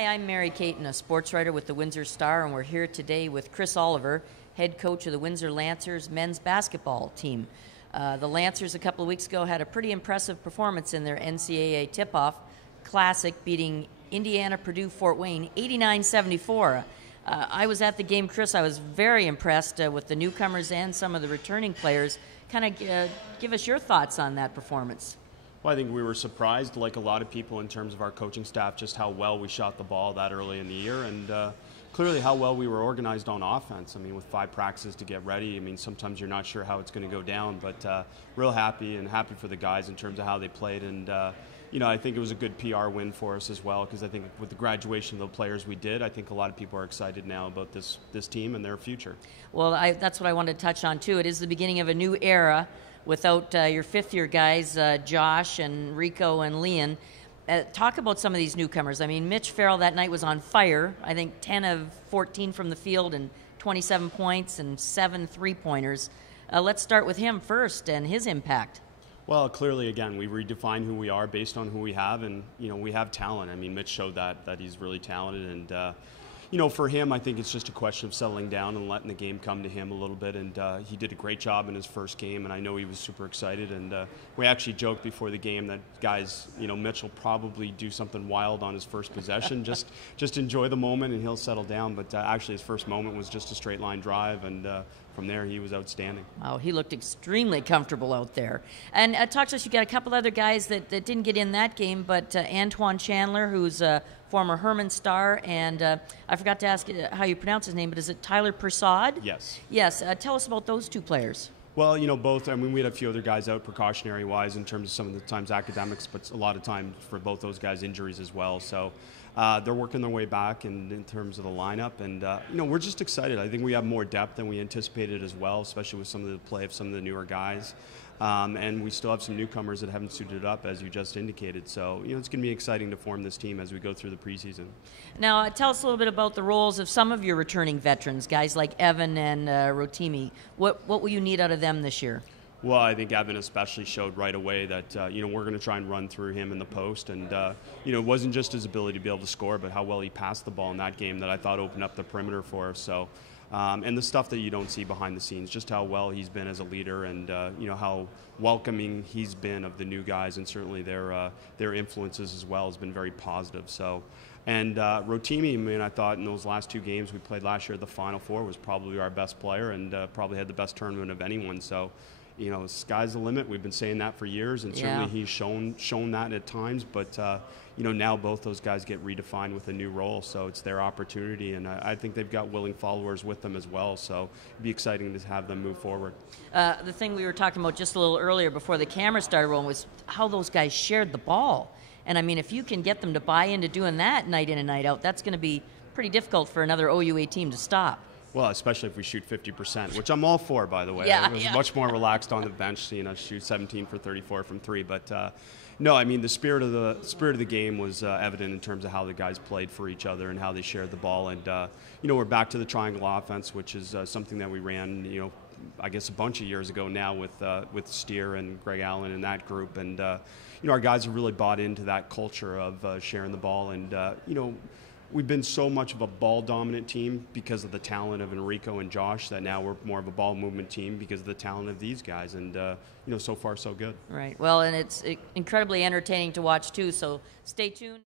Hi, I'm Mary Caton, a sports writer with the Windsor Star, and we're here today with Chris Oliver, head coach of the Windsor Lancers men's basketball team. The Lancers a couple of weeks ago had a pretty impressive performance in their NCAA tip-off classic, beating Indiana Purdue Fort Wayne 89-74. I was at the game, Chris. I was very impressed with the newcomers and some of the returning players. Kind of give us your thoughts on that performance. Well, I think we were surprised, like a lot of people, in terms of our coaching staff, just how well we shot the ball that early in the year, and clearly how well we were organized on offense. I mean, with 5 practices to get ready, I mean, sometimes you're not sure how it's going to go down, but real happy for the guys in terms of how they played, and I think it was a good PR win for us as well, because I think with the graduation of the players we did, I think a lot of people are excited now about this team and their future. Well, that's what I wanted to touch on too. It is the beginning of a new era without your fifth-year guys, Josh and Rico and Leon. Talk about some of these newcomers. I mean, Mitch Farrell that night was on fire. I think 10 of 14 from the field and 27 points and 7 three-pointers. Let's start with him first and his impact. Well, clearly, again, we redefine who we are based on who we have, and, we have talent. I mean, Mitch showed that he's really talented, and, for him, I think it's just a question of settling down and letting the game come to him a little bit, and he did a great job in his first game, and I know he was super excited, and we actually joked before the game that, guys, Mitch will probably do something wild on his first possession, just enjoy the moment and he'll settle down, but actually his first moment was just a straight line drive, and from there he was outstanding. Oh, he looked extremely comfortable out there. And talk to us, you got a couple other guys that didn't get in that game, but Antwon Chandler, who's a former Herman star, and I forgot to ask how you pronounce his name, but is it Tyler Persaud? Yes. Yes. Tell us about those two players. Well, both. I mean, we had a few other guys out precautionary-wise in terms of some of the times academics, but a lot of times for both those guys, injuries as well. So they're working their way back in terms of the lineup, and we're just excited. I think we have more depth than we anticipated as well, especially with some of the play of some of the newer guys. And we still have some newcomers that haven't suited up, as you just indicated. So, it's going to be exciting to form this team as we go through the preseason. Now, tell us a little bit about the roles of some of your returning veterans, guys like Evan and Rotini. What will you need out of them this year? Well, I think Evan especially showed right away that, we're going to try and run through him in the post. And, it wasn't just his ability to be able to score, but how well he passed the ball in that game that I thought opened up the perimeter for us. So, and the stuff that you don't see behind the scenes, just how well he's been as a leader, and how welcoming he's been of the new guys, and certainly their influences as well has been very positive. So, and Rotini, I mean, I thought in those last 2 games we played last year at the Final Four was probably our best player, and probably had the best tournament of anyone. So, sky's the limit. We've been saying that for years, and certainly he's shown that at times. But now both those guys get redefined with a new role, so it's their opportunity, and I think they've got willing followers with them as well. So it'd be exciting to have them move forward. The thing we were talking about just a little earlier before the camera started rolling was how those guys shared the ball. And I mean, if you can get them to buy into doing that night in and night out, that's going to be pretty difficult for another OUA team to stop. Well, especially if we shoot 50%, which I'm all for, by the way. It was much more relaxed on the bench, shoot 17 for 34 from 3. But no, I mean, the spirit of the game was evident in terms of how the guys played for each other and how they shared the ball. And we're back to the triangle offense, which is something that we ran, I guess a bunch of years ago now with Steer and Greg Allen and that group. And our guys have really bought into that culture of sharing the ball, and we've been so much of a ball-dominant team because of the talent of Enrico and Josh that now we're more of a ball movement team because of the talent of these guys. And, so far so good. Right. Well, and it's incredibly entertaining to watch, too, so stay tuned.